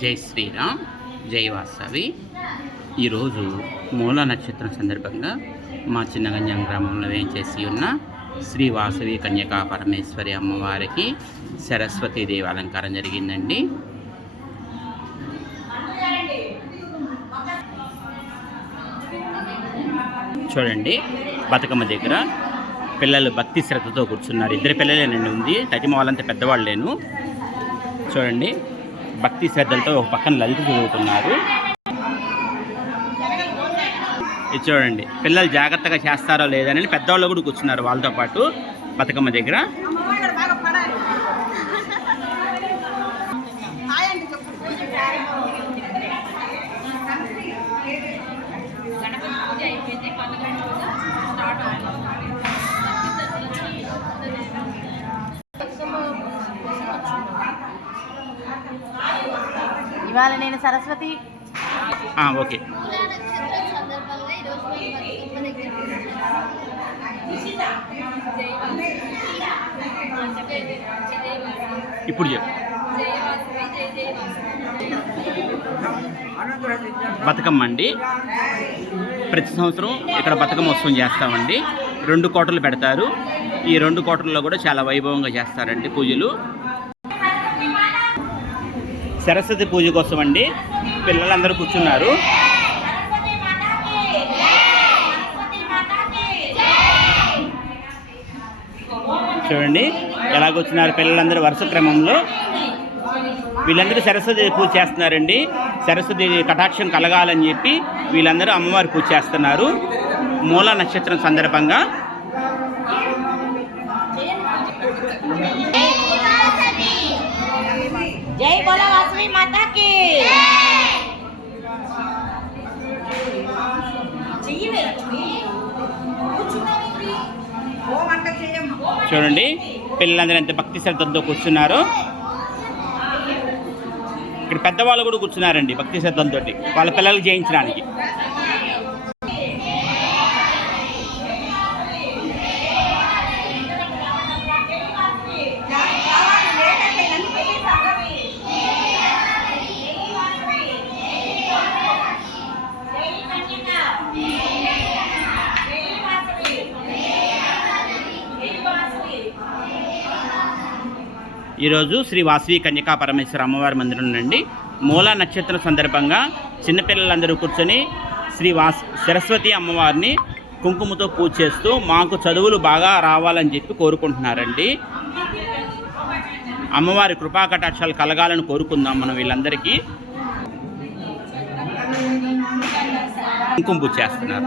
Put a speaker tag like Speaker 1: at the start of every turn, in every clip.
Speaker 1: జై శ్రీరామ్ జై వాసవి. ఈరోజు మూల నక్షత్రం సందర్భంగా మా చిన్నగంజం గ్రామంలో వేయించేసి ఉన్న శ్రీ వాసవి కన్యకా పరమేశ్వరి అమ్మవారికి సరస్వతి దేవి అలంకారం జరిగిందండి. చూడండి బతుకమ్మ దగ్గర పిల్లలు భక్తి శ్రద్ధతో కూర్చున్నారు. ఇద్దరు పిల్లలేనండి ఉంది. టైమ వాళ్ళంత పెద్దవాళ్ళు లేను. చూడండి భక్తి శ్రద్ధలతో ఒక పక్కన లలిత చదువుతున్నారు ఇది చూడండి పిల్లలు జాగ్రత్తగా చేస్తారో లేదని పెద్దవాళ్ళు కూడా కూర్చున్నారు వాళ్ళతో పాటు బతుకమ్మ దగ్గర.
Speaker 2: ఇవాళ నేను సరస్వతి.
Speaker 1: ఓకే. ఇప్పుడు చెప్పు. బతుకమ్మ అండి ప్రతి సంవత్సరం ఇక్కడ బతుకమ్మ ఉత్సవం చేస్తామండి. రెండు కోటలు పెడతారు. ఈ రెండు కోటల్లో కూడా చాలా వైభవంగా చేస్తారండి పూజలు. సరస్వతి పూజ కోసం అండి పిల్లలందరూ కూర్చున్నారు. చూడండి ఎలాగొచ్చినారు పిల్లలందరూ వరుస క్రమంలో. వీళ్ళందరూ సరస్వతి పూజ చేస్తున్నారండి. సరస్వతి కటాక్షం కలగాలని చెప్పి వీళ్ళందరూ అమ్మవారి పూజ చేస్తున్నారు. మూల నక్షత్రం సందర్భంగా.
Speaker 2: జై బోల వాసవి మాతాకి
Speaker 1: చూడండి పిల్లలందరూ ఎంత భక్తి శ్రద్ధలతో కూర్చున్నారు. ఇక్కడ పెద్దవాళ్ళు కూడా కూర్చున్నారండి భక్తి శ్రద్ధలతో వాళ్ళ పిల్లలకు చేయించడానికి ఈరోజు శ్రీ వాసవి కన్యకా పరమేశ్వర అమ్మవారి మందిరం నుండి మూల నక్షత్రం సందర్భంగా చిన్నపిల్లలందరూ కూర్చొని శ్రీ వాస్ సరస్వతి అమ్మవారిని కుంకుమతో పూజ చేస్తూ మాకు చదువులు బాగా రావాలని చెప్పి కోరుకుంటున్నారండి. అమ్మవారి కృపా కటాక్షాలు కలగాలని కోరుకుందాం మనం వీళ్ళందరికీ. కుంకుమ పూజ చేస్తున్నారు.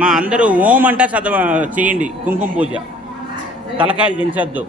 Speaker 1: మా అందరూ ఓం అంట చదవ చేయండి కుంకుమ పూజ. తలకాయలు దించొద్దు.